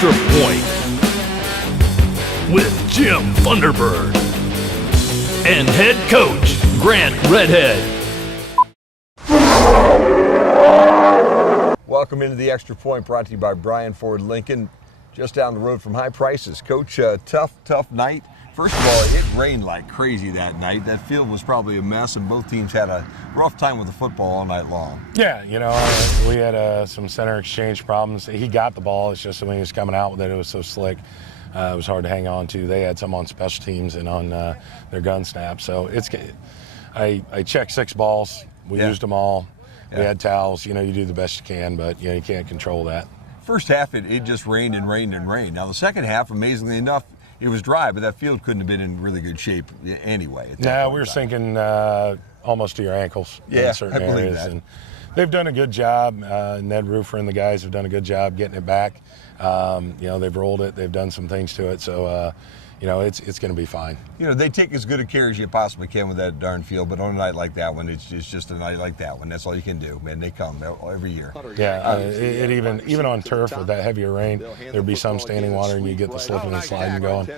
Extra Point with Jim Thunderbird and head coach Grant Redhead. Welcome into the Extra Point, brought to you by Bryan Ford Lincoln, just down the road from High Prices. Coach, tough night. First of all, it rained like crazy that night. That field was probably a mess, and both teams had a rough time with the football all night long. Yeah, you know, we had some center exchange problems. He got the ball. It's just when he was coming out with it, it was so slick. It was hard to hang on to. They had some on special teams and on their gun snap. So I checked 6 balls. We used them all. We had towels. You know, you do the best you can, but you know, you can't control that. First half, it just rained and rained and rained. Now the second half, amazingly enough, it was dry, but that field couldn't have been in really good shape anyway. Yeah, we were sinking almost to your ankles in certain areas. That. And they've done a good job. Ned Roofer and the guys have done a good job getting it back. You know, they've rolled it. They've done some things to it. So, you know, it's going to be fine. You know, they take as good a care as you possibly can with that darn field, but on a night like that one, it's just a night like that one. That's all you can do, man. They come every year. Yeah, even on turf with that heavier rain, there'd be some standing water, and you get the slipping and sliding going.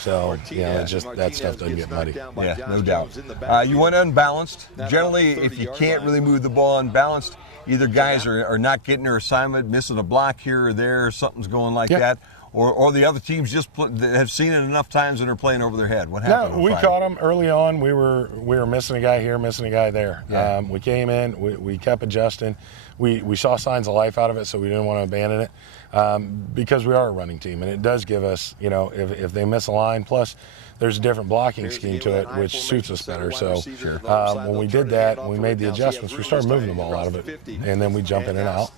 So, you know, it's just that stuff doesn't get muddy. Yeah, no doubt. You went unbalanced. Generally, if you can't really move the ball unbalanced, either guys are not getting their assignment, missing a block here or there, something's going like that. Or the other teams just have seen it enough times and are playing over their head. What happened? No, we caught them early on. We were missing a guy here, missing a guy there. Yeah. We came in, we kept adjusting. We saw signs of life out of it, so we didn't want to abandon it because we are a running team, and it does give us, you know, if they miss a line, plus there's a different blocking scheme to it, which suits us better. So when we did that, we made the adjustments, we started moving the ball out of it, and then we jump in and out,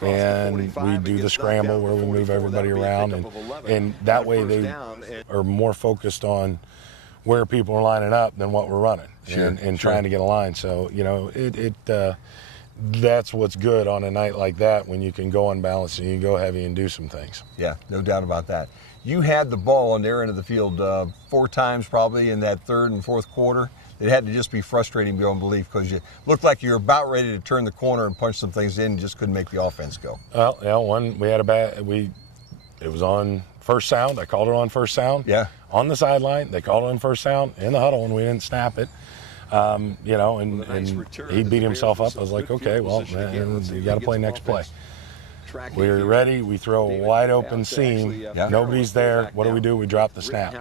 and we do the scramble where we move everybody around, and that way they are more focused on where people are lining up than what we're running and trying to get a line. So, you know, that's what's good on a night like that, when you can go unbalanced and you can go heavy and do some things. Yeah, no doubt about that. You had the ball on their end of the field 4 times probably in that third and fourth quarter. It had to just be frustrating beyond belief because you looked like you were about ready to turn the corner and punch some things in and just couldn't make the offense go. Well, yeah, we had it was on first sound. I called it on first sound. Yeah. On the sideline, they called it on first sound in the huddle, and we didn't snap it. You know, and he beat himself up. I was like, okay, well, man, you got to play next play. We were ready. We throw a wide open seam. Nobody's there. What do? We drop the snap.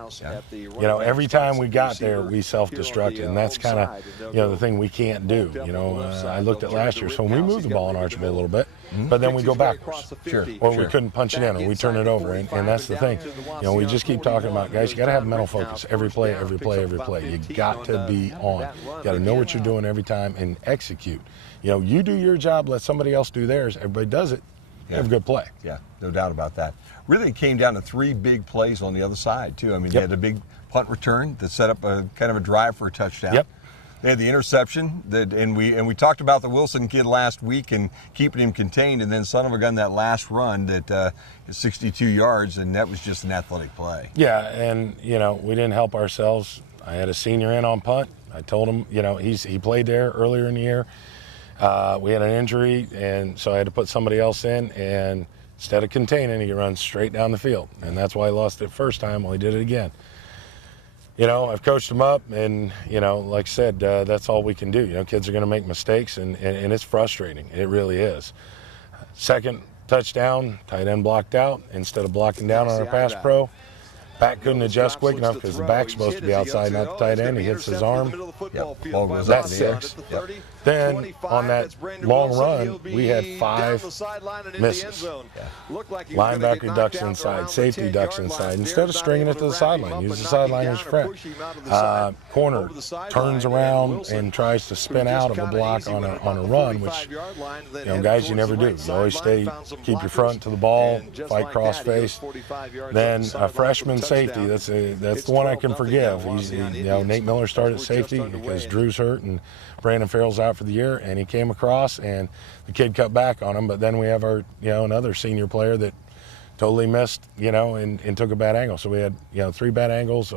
You know, every time we got there, we self-destructed, and that's kind of, you know, the thing we can't do. You know, I looked at last year, so we moved the ball in Archbold a little bit, but then we go backwards. Or we couldn't punch it in, or we turn it over, and that's the thing. You know, we just keep talking about, guys, you got to have mental focus every play, every play, every play. You got to be on. You got to know what you're doing every time and execute. You know, you do your job, let somebody else do theirs. Everybody does it. Have a good play. Yeah, no doubt about that. Really, it came down to 3 big plays on the other side, too. I mean, they had a big punt return that set up a kind of a drive for a touchdown. They had the interception, and we talked about the Wilson kid last week and keeping him contained, and then son of a gun, that last run that is 62 yards, and that was just an athletic play. Yeah, and, you know, we didn't help ourselves. I had a senior in on punt. I told him, you know, he played there earlier in the year. We had an injury, and so I had to put somebody else in, and instead of containing, he runs straight down the field. And that's why he lost it first time. Well, he did it again. You know, I've coached him up, and, you know, like I said, that's all we can do. You know, kids are going to make mistakes, and it's frustrating. It really is. Second touchdown, tight end blocked out. Instead of blocking down on our pass pro, back couldn't adjust quick enough because the back's supposed to be outside, not the tight end. He hits his arm. That's 6. Then on that long run, we had 5 misses. Linebacker ducks inside, safety ducks inside. Instead of stringing it to the sideline, use the sideline as a friend. Corner turns around and tries to spin out of a block on a run, which, you know, guys, you never do. You always keep your front to the ball, fight cross face. Then a freshman safety, that's the one I can forgive. You know, Nate Miller started safety because Drew's hurt and Brandon Farrell's out for the year, and he came across, and the kid cut back on him. But then we have our, you know, another senior player that totally missed, you know, and took a bad angle. So we had, you know, 3 bad angles,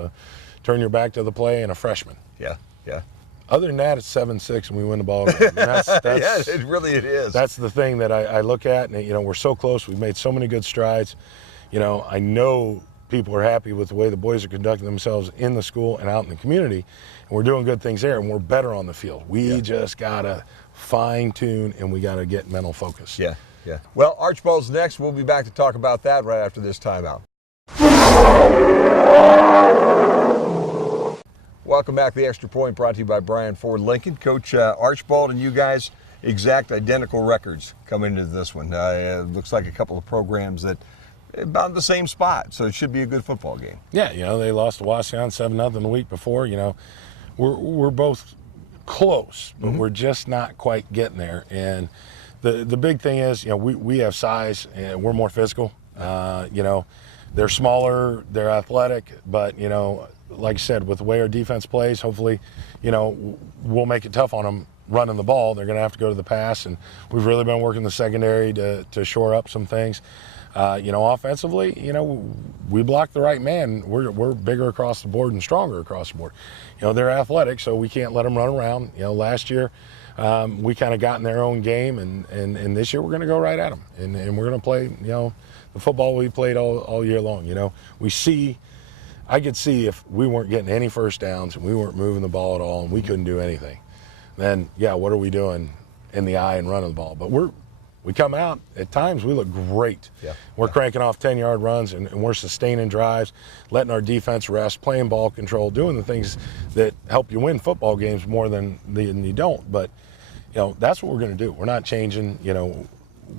turn your back to the play, and a freshman. Yeah. Other than that, it's 7-6, and we win the ball game. That's, yeah, it is. That's the thing that I look at, and, you know, we're so close. We've made so many good strides. I know people are happy with the way the boys are conducting themselves in the school and out in the community, and we're doing good things there, and we're better on the field. We just got to fine tune, and we got to get mental focus. Yeah. Well, Archbold's next. We'll be back to talk about that right after this timeout. Welcome back to the Extra Point, brought to you by Bryan Ford Lincoln. Coach Archbold and you guys, exact identical records coming into this one. It looks like a couple of programs that about the same spot, so it should be a good football game. Yeah, they lost to Washington 7-0 the week before. We're both close, but we're just not quite getting there. And the big thing is, we have size and we're more physical. They're smaller, they're athletic, but like I said, with the way our defense plays, hopefully, we'll make it tough on them running the ball. They're going to have to go to the pass, and we've really been working the secondary to shore up some things. Offensively, we block the right man. We're bigger across the board and stronger across the board. They're athletic, so we can't let them run around. Last year we kind of got in their own game, and this year we're going to go right at them, and we're going to play, the football we played all year long. I could see if we weren't getting any first downs and we weren't moving the ball at all and we couldn't do anything, then what are we doing in the eye and running the ball? But we come out, at times we look great. We're cranking off 10-yard runs, and we're sustaining drives, letting our defense rest, playing ball control, doing the things that help you win football games more than you don't. But that's what we're going to do. We're not changing.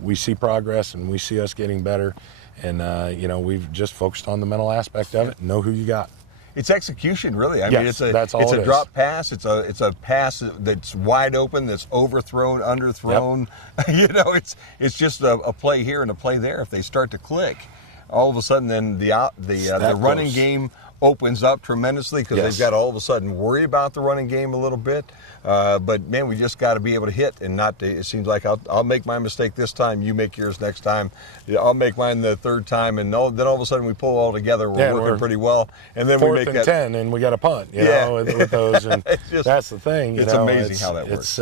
We see progress and we see us getting better, and we've just focused on the mental aspect of it. Know who you got. It's execution, really. I mean, it's a drop pass. It's a pass that's wide open, that's overthrown, underthrown. It's just a play here and a play there. If they start to click, all of a sudden, then the running game opens up tremendously because they've got to all of a sudden worry about the running game a little bit. But man, we just got to be able to hit and not. It seems like I'll make my mistake this time, you make yours next time. I'll make mine the third time, and then all of a sudden we pull all together. We're working pretty well, and then we make that 10, and we got a punt. With those, and that's the thing. It's amazing how that works.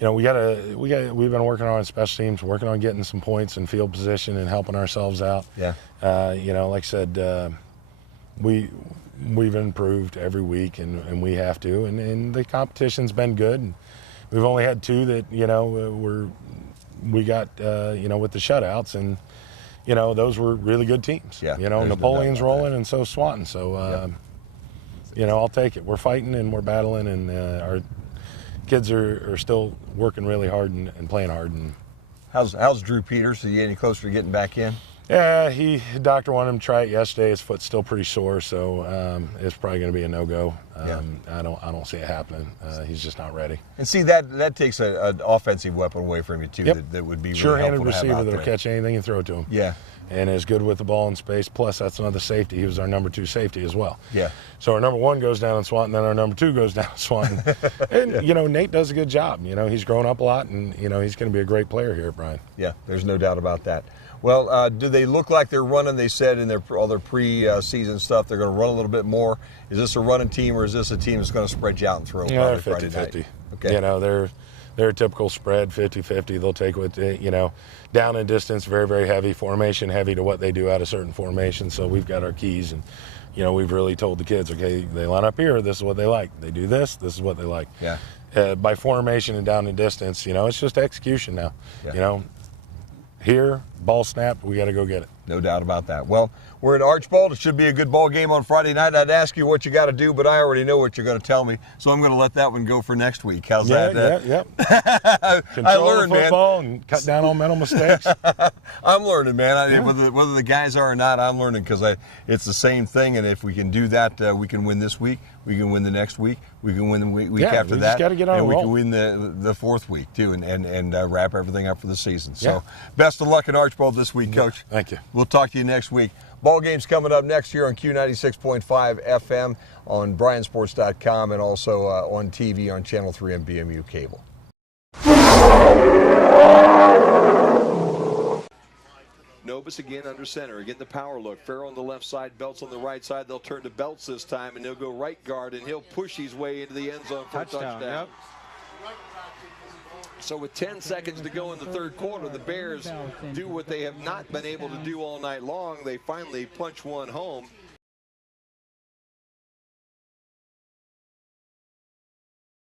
We've been working on special teams, working on getting some points in field position and helping ourselves out. Like I said. We've improved every week, and we have to, and the competition's been good. And we've only had two that we got with the shutouts, and those were really good teams. Napoleon's rolling, and so Swanton. So I'll take it. We're fighting and we're battling, and our kids are still working really hard and playing hard. And how's Drew Peters? Are you any closer to getting back in? Yeah, doctor wanted him to try it yesterday. His foot's still pretty sore, so it's probably going to be a no-go. I don't see it happening. He's just not ready. And see, that takes an offensive weapon away from you too. That would be really sure-handed helpful to have receiver out that'll there. catch anything you throw to him. And is good with the ball in space. Plus, that's another safety. He was our number 2 safety as well. So our number 1 goes down in Swanton, then our number 2 goes down in Swanton. And Nate does a good job. He's grown up a lot, and he's going to be a great player here at Bryan. Yeah, there's no doubt about that. Well, do they look like they're running? They said in all their pre-season stuff they're going to run a little bit more. Is this a running team, or is this a team that's going to spread you out and throw? They're 50-50. Okay. They're a typical spread, 50-50. They'll take what down and distance, very, very heavy, formation heavy to what they do out of certain formations. So we've got our keys, and we've really told the kids, okay, they line up here, this is what they like. They do this is what they like. By formation and down and distance, it's just execution now. Here, ball snapped, we got to go get it. No doubt about that. Well, we're at Archbold. It should be a good ball game on Friday night. I'd ask you what you got to do, but I already know what you're going to tell me, so I'm going to let that one go for next week. How's that? Control I learned, the football and cut down on mental mistakes. I'm learning, man. Whether the guys are or not, I'm learning because it's the same thing, and if we can do that, we can win this week. We can win the next week. We can win the week after that. Just got to get on and a roll. we can win the fourth week too, and wrap everything up for the season. So, best of luck in Archbold this week, Coach. Thank you. We'll talk to you next week. Ball game's coming up next year on Q96.5 FM, on BryanSports.com, and also on TV on Channel 3 and BMU Cable. Novus again under center. Again, the power look. Farrell on the left side, Belts on the right side. They'll turn to Belts this time, and they'll go right guard, and he'll push his way into the end zone for a touchdown. So with 10 seconds to go in the third quarter, the Bears do what they have not been able to do all night long. They finally punch one home.